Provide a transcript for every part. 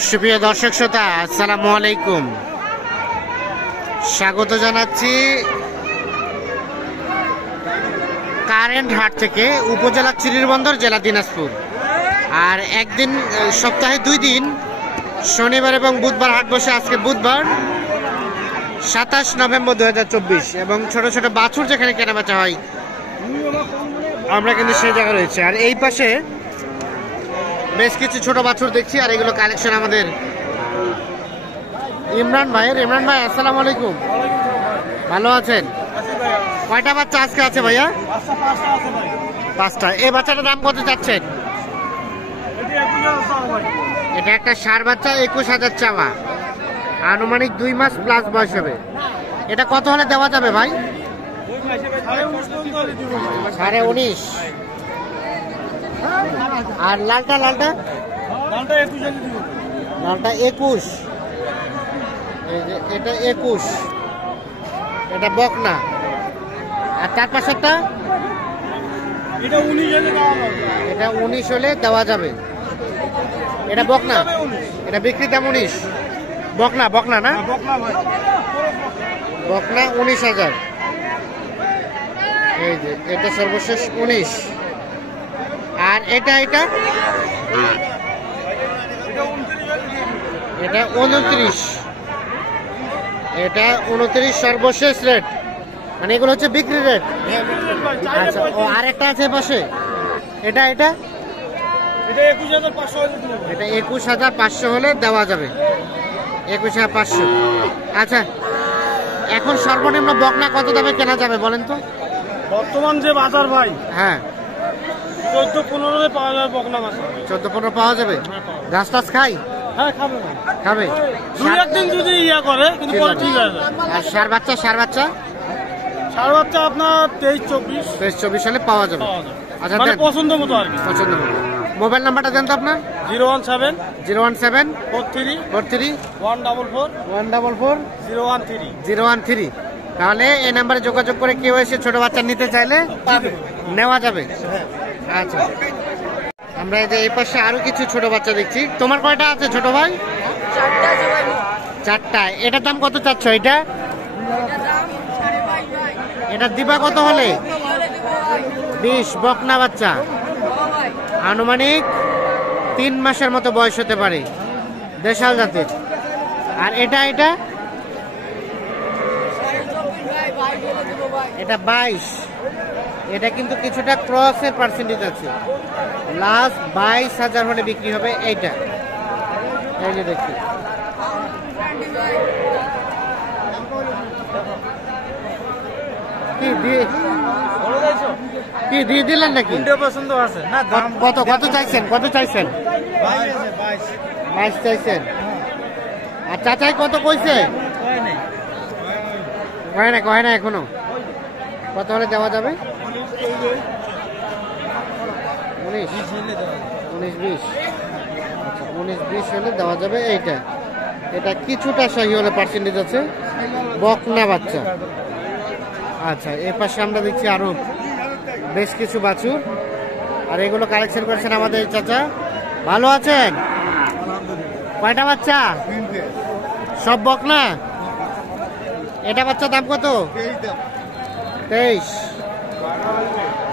সুপ্রিয় দর্শক শ্রোতা, আসসালামু আলাইকুম। স্বাগত জানাচ্ছি কারেন্ট হাট থেকে, উপজেলা চিরিরবন্দর, জেলা দিনাজপুর। আর একদিন সপ্তাহে 2 দিন, শনিবার এবং বুধবার হাট বসে। আজকে বুধবার 27 নভেম্বর 2024। এবং ছোট ছোট বাছুর যেখানে কেনাবেচা হয় আমরা কিন্তু সেই জায়গায় রয়েছে। আর এই পাশে বেশ কিছু ছোট বাছুর দেখছি, আর এগুলো কালেকশন আমাদের ইমরান ভাইয়ের। ইমরান ভাই, আসসালামু আলাইকুম। ভালো আছেন? কয়টা বাচ্চা আজকে আছে ভাইয়া? 5টা। এই বাচ্চাটার দাম কত চাচ্ছেন? এটা একটা ষাঁড় বাচ্চা, 21,000 চাওয়া। আনুমানিক 2 মাস প্লাস বয়স হবে। এটা কত হলে দেওয়া যাবে ভাই? 19.5। আর লালটা? লালটা 21। এটা 21। এটা বকনা। আর 4-5টা এটা 19 হলে দেওয়া যাবে। এটা বকনা, এটা বিক্রি দাম 19। বকনা না? বকনা 19,000। এই যে এটা সর্বশেষ 19। আর এটা 29। এটা 29 সর্বশেষ রেট, মানে এগুলো হচ্ছে বিক্রি রেট। আচ্ছা, ও আরেকটা আছে পাশে, এটা 21,500 হলে দেওয়া যাবে। 21,500। আচ্ছা, এখন সর্বনিম্ন বকনা কত দামে কেনা যাবে বলেন তো? বর্তমান যে বাজার ভাই, হ্যাঁ 14-15 পাওয়া যাবে বকনা মাছ। 14-15 পাওয়া যাবে। ঘাস টাস খাই? হ্যাঁ, খাবে। 2-1 দিন যদি ইয়া করে, কিন্তু পরে ঠিক আছে। আর ষাঁড় বাচ্চা? ষাঁড় বাচ্চা আপনার 23-24 হলে পাওয়া যাবে। আচ্ছা, মানে পছন্দ মতো আর কি। পছন্দ মতো। মোবাইল নাম্বারটা দেন তো আপনার। 017 43 144 013। তাহলে এই নাম্বারে যোগাযোগ করে কেউ এসে ছোট বাচ্চা নিতে চাইলে নেওয়া যাবে। আচ্ছা, আমরা এই পাশে আরো কিছু ছোট বাচ্চা দেখছি। তোমার কয়টা আছে ছোট ভাই? 4টা। এটার দাম কত চাচ্ছ? এটা দিবা কত হলে? 20। বকনা বাচ্চা, আনুমানিক 3 মাসের মতো বয়স হতে পারে, দেশাল জাতের। আর এটা 22। এটা কিন্তু কিছুটা ক্রসের পার্সেন্টেজ আছে। লাস্ট 22,000 হলে বিক্রি হবে এইটা। এই যে দেখি, কি দিয়ে দিলেন নাকি? পছন্দ আছে না? কত চাইছেন? 22 চাইছেন। আর চাচাই কত কইছে? কয় না এখনো। কত হলে দেওয়া যাবে? 19-20। আচ্ছা, 19-20 হলে দেওয়া যাবে এইটা। এটা কিছুটা সহি হলে পার্সেন্টেজ আছে, বকনা বাচ্চা। আচ্ছা, এর পাশে আমরা দেখছি আরো বেশ কিছু বাছুর, আর এগুলো কালেকশন করেছেন আমাদের চাচা। ভালো আছেন? কয়টা বাচ্চা? সব বকনা। এটা বাচ্চা দাম কত? 23।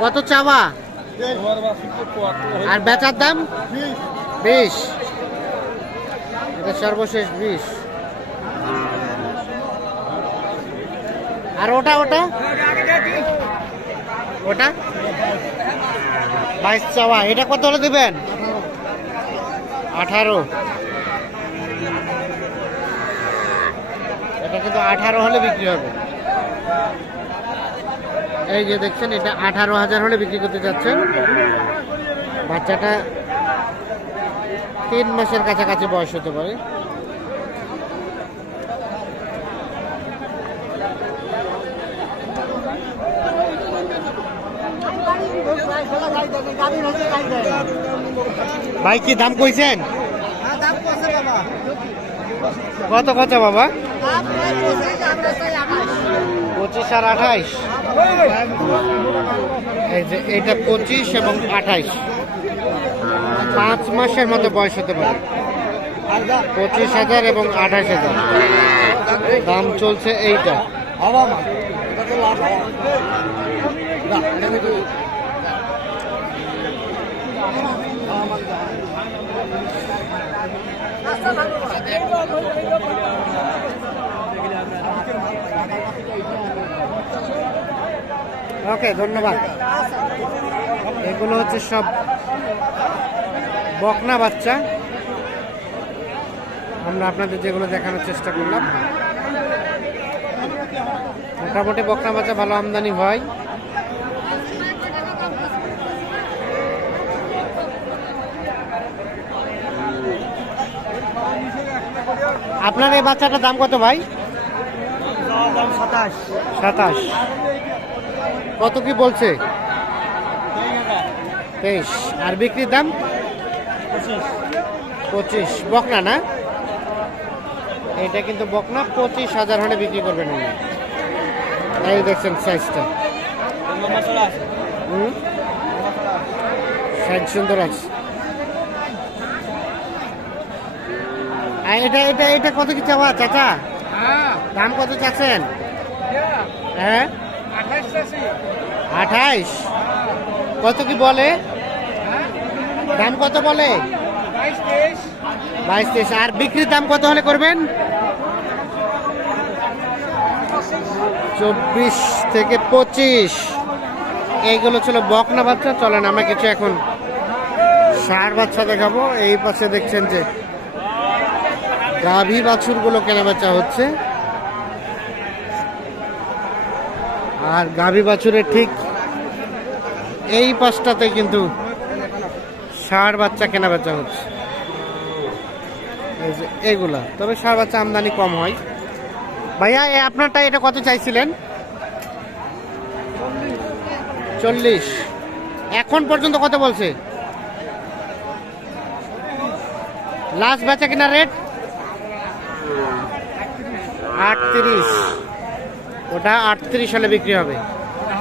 কত চাওয়া? আর বেচার দাম 20। এটা সর্বশেষ 20। আর ওটা 22 চাওয়া। এটা কত হলে দিবেন? 18। এটা কিন্তু 18 হলে বিক্রি হবে। এই যে দেখছেন, এটা 18,000 হলে বিক্রি করতে যাচ্ছেন। বাচ্চাটা 3 মাসের কাছাকাছি বয়স হতে পারে। ভাই, কি দাম কইছেন? কত বাবা? 25 আর 28। এই যে এটা 25 এবং 28, 5 মাসের মতো বয়স হতে পারে। 25,000 এবং 28,000 দাম চলছে এইটা। ওকে, ধন্যবাদ। এগুলো হচ্ছে সব বকনা বাচ্চা, আমরা আপনাদের যেগুলো দেখানোর চেষ্টা করলাম। মোটামুটি বকনা বাচ্চা ভালো আমদানি হয়। আপনার এই বাচ্চাটার দাম কত ভাই? 27। কত কি বলছে? 23। আর বিক্রির দাম 25। বকনা না, এটা কিন্তু বকনা। 25,000 হলে বিক্রি করবেন উনি। এই দেখছেন সাইজটা, সাইজ সুন্দর আছে। এটা এটা এটা কত কি চাওয়া চাচা? দাম কত চাচ্ছেন? হ্যাঁ, 28। কত কি বলে? দাম কত বলে? 22-23। আর বিক্রির দাম কত হলে করবেন? 24 থেকে 25। এইগুলো ছিল বকনা বাচ্চা। চলেন আমরা কিছু এখন ষাঁড় বাচ্চা দেখাবো। এই পাশে দেখছেন যে গাভী বাছুরগুলো কেনা বেচা হচ্ছে, আর গাভী বাছুরের ঠিক এই পাশটাতে কিন্তু ষাঁড় বাচ্চা কেনা বেচা হচ্ছে। এই যে এগুলা, তবে ষাঁড় বাচ্চা আমদানি কম হয়। ভাইয়া আপনারটা এটা কত চাইছিলেন? 40। এখন পর্যন্ত কত বলছে? লাস্ট বেচা কিনা রেট 38। ওটা 38 সালে বিক্রি হবে।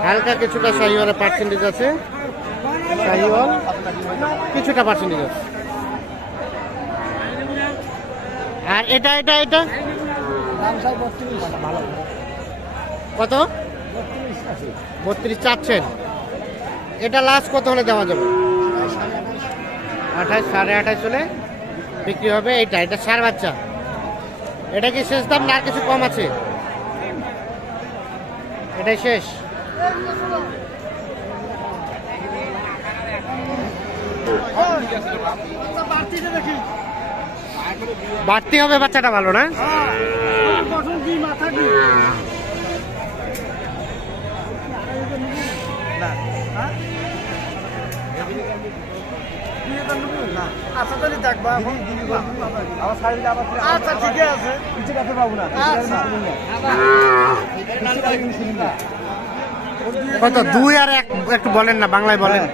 হালকা কিছুটা শাহিওয়ালের পার্সেন্টেজ আছে, শাহিওয়াল কিছুটা পার্সেন্টেজ আছে। আর এটা এটা এটা কত? 32 চাচ্ছেন। এটা লাস্ট কত হলে দেওয়া যাবে? 28, 28.5 হলে বিক্রি হবে। এইটা এটা ষাঁড় বাচ্চা। এটা কি শেষ দাম না আর কিছু কম আছে? এটাই শেষ। বাড়তি হবে, বাচ্চাটা ভালো না? কত? 2 আর 1 একটু বলেন না, বাংলায় বলেন।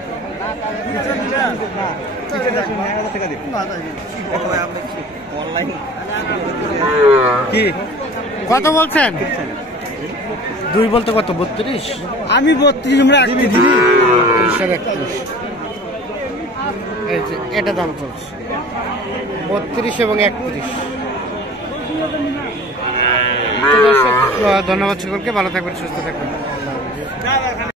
কি কত বলছেন? 2 বলতে কত? 32। আমি 32 আমরা দিবি 31। এই যে এটা দাম চলছে 32 এবং 31। ধন্যবাদ সকলকে, ভালো থাকবেন, সুস্থ থাকবেন।